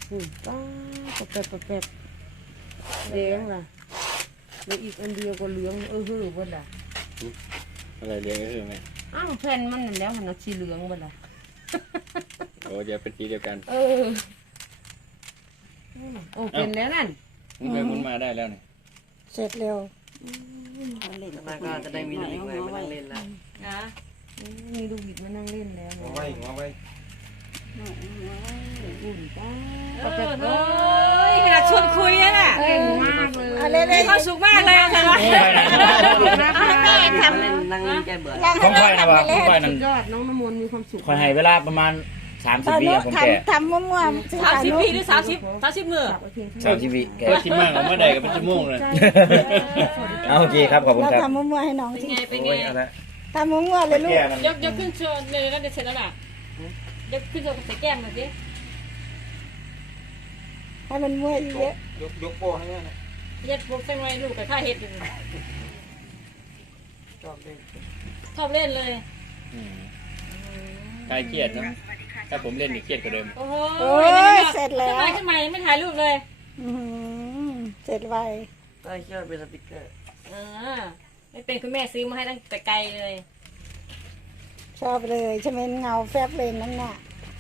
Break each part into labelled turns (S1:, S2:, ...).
S1: ป้าแปบแดงล่ะแล้วอีกอันเดียวก็เหลืองหือบ่ล่ะ
S2: อะไรเลี้ยงก็คือไง
S1: อ้าวแผ่นมันนั่นแล้วมันสีเหลืองบ่ล่ะ
S2: โอ้จะเป็นสีเดียวกัน
S1: โอ้เป็นแล้วนั่น
S2: มุนไปมุนมาได้แล้วนี่
S3: เสร็จเร็ว
S4: มาก็จะได้มีลูกอีกหน่อยมานั่งเล่นแล้ว
S1: นะมีลูกบิดมานั่งเล่นแล้ว
S2: หัวไว้หัวไว้
S1: อุ่นป้า
S5: เฮ้ยขนาดชวนคุยน่ะ
S1: เก่งมากเลย
S3: อะไรเลย
S5: ความสุขมากเลยใช่ไหม
S4: นั่งเล่นแก้เบื่อ
S6: ของค่อยนะวะของค่อยนั่น
S1: ยอดน้องน้ำมนต์มีความสุข
S6: ค่อยให้เวลาประมาณ30 วิอะผมแก่
S3: ทำมั่วๆ
S5: 30 ปีหรือ30 มื้อ
S6: 30 วิแก่
S2: ก็ชิมมากเอาเมื่อใดก็เป็นชั่วโมงเลย
S6: เอาโอเคครับขอบคุณ
S3: เรา
S6: ครับ
S3: ทำมั่วๆให้น้อง
S5: เป็น
S3: สิ
S5: ไงเป็น
S6: โอ้
S5: ไง
S6: ยเอาละ
S3: ทำมั่วๆเลยลูก
S6: แก่มัน
S5: ยกขึ้นโชว์เลยแล้วเดี๋ยวเสร็จแล้วล่ะยกขึ้นโชว์ใส่แก้มหน่อยสิ
S3: ให้มันมั่วเยอะ
S2: ยกโป้ให้แม่นะ
S5: เย็ดพวกเส้นไว้ลูกกับข้าเห็ดอยู่
S4: ชอบเล่น
S5: ชอบเล่นเลย
S2: คลายเครียดนะถ้าผมเล่นนี่เครียดกว่าเดิม
S5: โอ้โห
S3: โอ้ยเสร็จแล้ว
S5: ขึ้นมาไม่ถ่ายรูปเลย
S3: เสร็จไว
S4: ได้เชื่อเป็นสติ๊กเกอร์
S5: ไม่เป็นคุณแม่ซื้อมาให้ตั้งแต่ไกลเลย
S3: ชอบเลยใช่ไหมเงาแฟบเลยนั่นน่ะ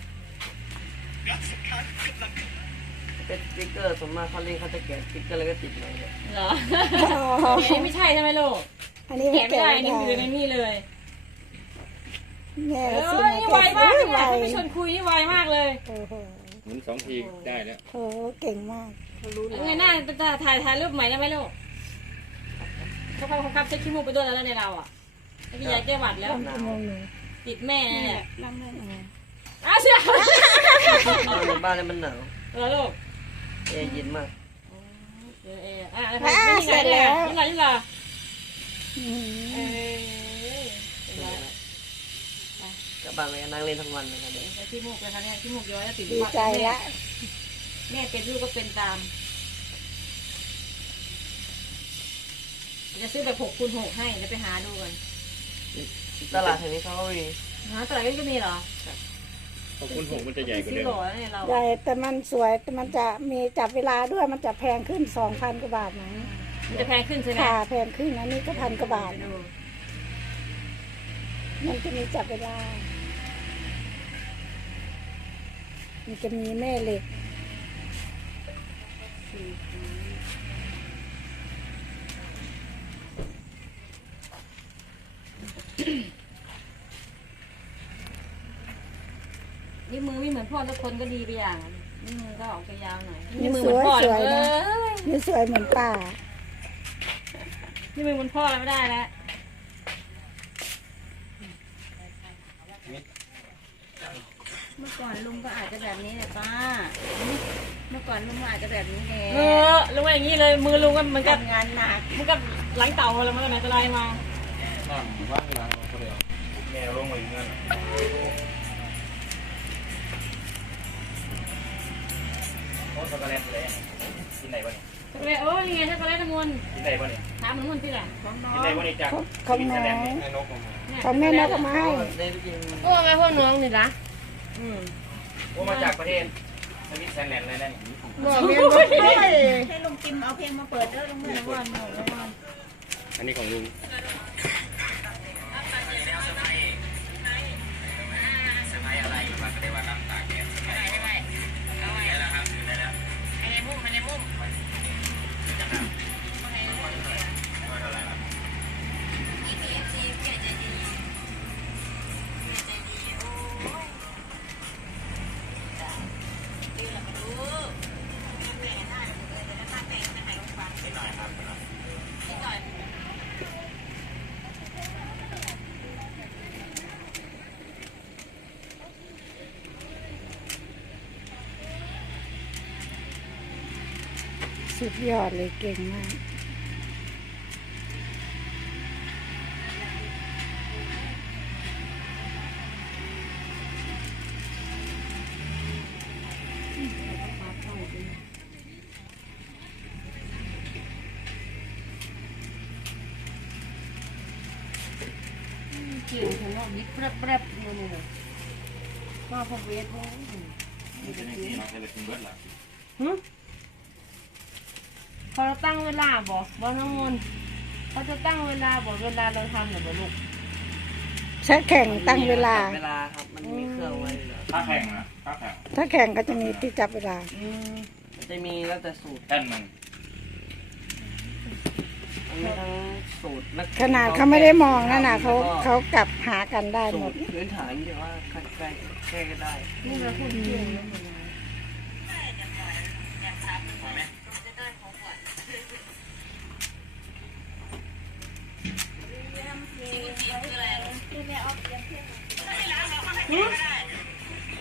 S4: เป็นสติ๊กเกอร์ส่วนมากเขาเล่นเขาจะแกะสติ๊กเกอร์แล้วก็ติดเลย
S5: เหรออันนี้ไม่ใช่ใช่ไหมลูก
S3: อันนี้
S5: แกะ
S3: ไม่
S5: ไม่
S3: แก่
S5: ได้อันนี่อยู่ในนี่เลย
S3: แม่
S5: เอ
S3: ก็ซื้อ
S5: อ
S3: มา
S5: นี่
S3: แก่
S5: ไวมาก
S3: ซื้
S5: เล
S3: อย ไว
S5: เขาไปชวนคุยนี่ไวมากเลย
S3: โอ้โห
S2: หมุน2 ทีได้แล้ว
S3: โอ้โหเก่งมาก
S5: ยังไงหน้าจะถ่ายรูปใหม่ได้ไหมลูกเขาครับเช็คขี้มูกไปด้วยแล้วในเราอ่ะพี่ยายแก้หวัดแล้ว
S3: ชั่วโมงหนึ่ง
S5: ติดแม่เนี่ยอ้าวเชื่อ
S4: บ้านเลยมันหนาว
S5: ลูก
S4: แอร์เย็นมาก
S5: เสร็จแล้วนี่ล่ะนี่ล่ะ
S4: กลับบ้านเลยนั่งเล่นทั้งวันเลยครับ
S5: ขี้มูกเลยค่ะเนี่ยขี้มูกย้อยแล้วติด
S3: ดีใจละ
S5: แม่เป็นลูกก็เป็นตามจะซื้อแบบ6x6ให้จะไปหาดูกัน
S4: ตลาดแถวนี้เขาก็มี
S5: หาตลาดก็มีเหรอ
S2: ขอบคุณผมมันจะใหญ่กว่า
S5: ซื้อ
S2: เดิม
S5: หล่อแล้วเนี่ยเรา
S3: ใหญ่แต่มันสวยแต่มันจะมีจับเวลาด้วยมันจะแพงขึ้น 2,000 กว่าบาทนะ
S5: จะแพงขึ้นใช่ไหม
S3: ค่ะแพงขึ้นอันนี้ก็1,000 กว่าบาท
S5: ดู
S3: มันจะมีจับเวลา มันจะมีแม่เหล็ก
S5: นี่มือไม่เหมือนพ่อทุกคนก็ดีไปอย่างนี่มือก็ออกยาวหน่อย
S3: นี่
S5: มือ
S3: ส
S5: เหมือน
S3: วย
S5: พ่อ
S3: ส
S5: เล
S3: วย
S5: ย
S3: นะ นี่สวยเหมือนป่า
S5: นี่มือเหมือนพ่อแล้วไม่ได้แล้ว
S1: เมื่อก่อนลุงก็อาจจะแบบนี้แหละป้าเมื่อก่อนลุงอาจจะแบบนี้แหละ
S5: ลุงว่าอย่างนี้เลยมือลุงก็เหมือนกับ
S1: ทำงานหนัก
S5: มันกับหลังเต่าเลยมันไหนจะไล่มา
S2: ว่างล้างก็เลย
S6: แม่ลงมาอีกเงินโอ้ช็อกโกแลตเลยกินไหนบ้าง
S5: ช็อกโกแลตโอ้ยยังไงช็อกโกแลตทั้งมวล
S6: กินไหนบ้างเนี่ย
S5: ถามมันมวลที่ไหนของน้อง
S6: กินไหนบ้างเนี่ยจาก
S3: ของน้อง
S2: ให้นกลงมา
S3: ของแม่นกเอามาให้
S4: ได้ไปกิน
S1: โอ้แม่พ่อน้องนี่ละ
S6: โอ้มาจากประเทศสวิตเซอร์แลนด์เลยนั่น
S1: บอกแม่บอกเฮ้ย
S5: ให้ลุงกิมเอาเพลงมาเปิดเด้อลุงแม่วัน
S2: อันนี้ของลุง
S3: สุดยอดเลยเก่งมาก
S1: เกี่ยวฉันว่าบิ๊กแปรบๆนี่เลยป้าพอเวทว่า
S2: เป็นอย่างนี้เราใช้เลยกินเบิร์ดละ
S1: เขาตั้งเวลาบอกน้องมนเขาจะตั้งเวลาบอกเวลาเราทำหรือเปล่าลูก
S3: ใช้แข่งตั้งเวลา
S4: เวลาครับมันมีเครื่องไว้อยู่แล้ว
S2: ถ้าแข่งนะถ้าแข่ง
S3: ถ้าแข่งก็จะมีที่จับเวลา
S4: มันจะมีแล้วแต่สูตร
S2: แท่นหนึ่ง
S4: มันมีทั้งสูตรนัก
S3: ขนาดเขาไม่ได้มองนั่นน่ะเขากลับหากันได้ห
S4: สู
S3: ม
S4: ต
S3: ด
S4: รพื้นฐานที่ว่าใกล้ก็ได้
S1: นี่เราพูดจริงแล้วมัน